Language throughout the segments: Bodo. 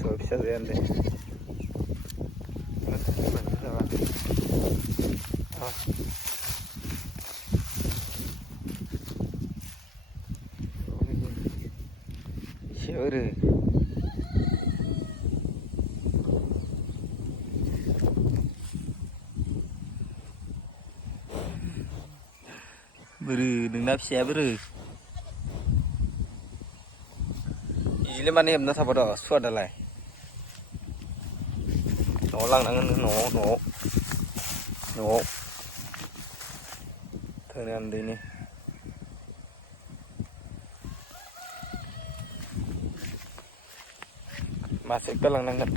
मोसौ फिसा जायान्दै siapa beri nengna siapa beri ini mana yang nasi apa dah suat dah lah nolang nangan no ternyata ini masih kelang nangan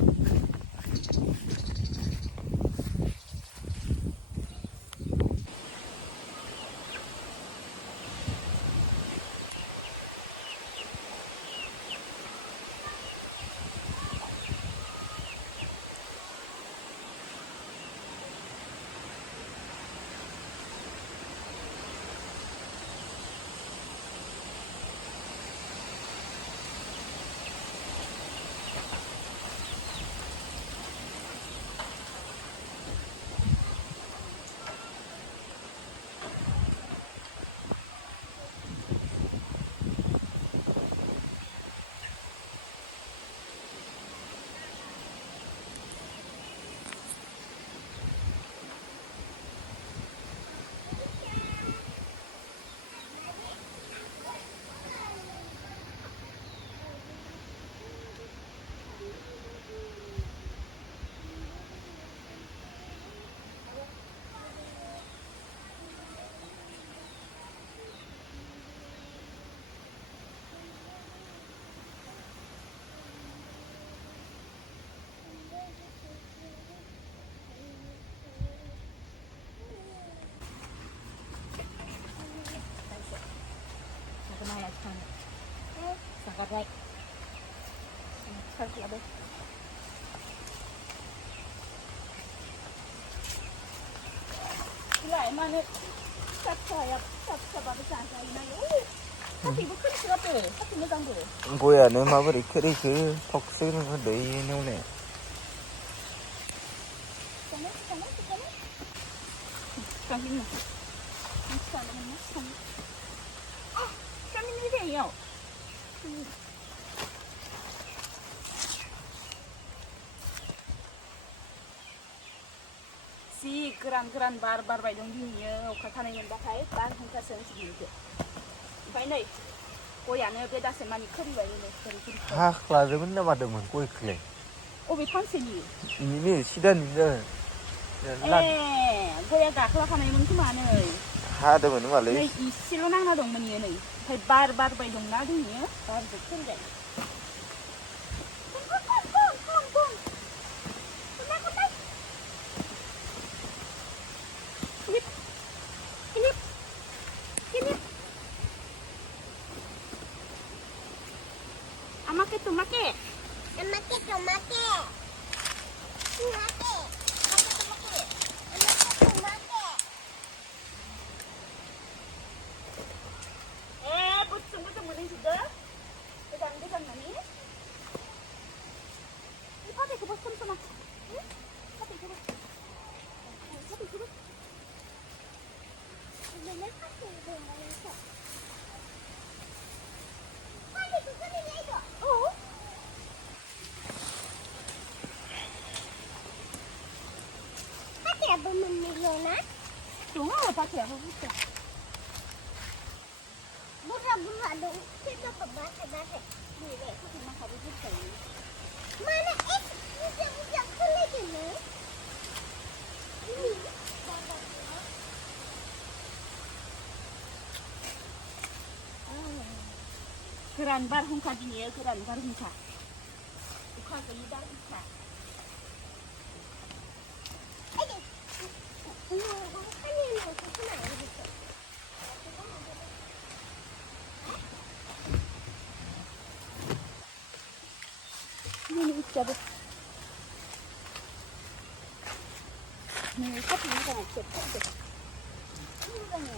sangat baik. Sangat baik. Gila emang ni cat saya baru saya ini. Tapi bukan siapa? Tapi macam tu. Boya ni mah beri kiri ke toksik ni ada ini ni. Sana. Kami ni. Sana mana? Ah, kami ni dia yo. Si geran bar baik dong dia अखा थानायनि बाथाय बारहुंखासो सिगियो ओमफ्राय नै गयानो बे दासे मानि खोरिबाय नै खोरि Ha kelajuan ni mana demen kue kle. अबे फांसेनि Ini sidan ni. गया गाख्लाखानायमोन खोमा नै Ha demen malah. नै इसेल' नांना दंमोन इयो नै ओमफ्राय बार बारबाय दंना जोंनियो बारजों खोरिबाय Tomate. Betul mana juga? Pedang mana ni? Ini pakai ke bos sama. Pakai ke bos. Ini pakai ke bos. Oh. Pakai apa menilona? Tunggu pakai apa bukan? Bukan dong. Kita pakai. Ni deh, kita makan bukan. Mana bukan kulit ni? Ini. Geran barhungka gini ya, geran barhungka. Bukan gini barhungka. Ini coba. Ini apa ni kan? Cepat. Ini kan ya.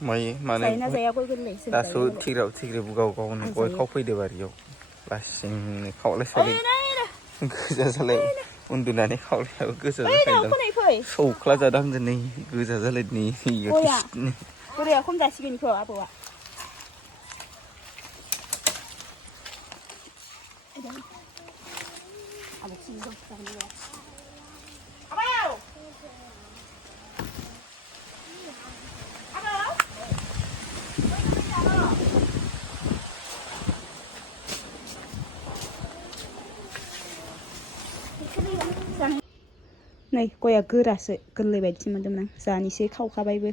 मानो जायोना जाया गय गोरलै दासो थिग्राव गाव गावनो गय खावफैदो बारियाव लासिंनो खावलायसारि गोजा जालाय उन्दुनानै खावलायाबो गोजा जालायदों सौख्ला जादों दिनै गोजा जालायदों बोराया खम जासिगोन बेखौ आबौआ नै गया गोरासो गोरलै बायदिसो मोनदोंमोन आं जानिसै खावखाबायबो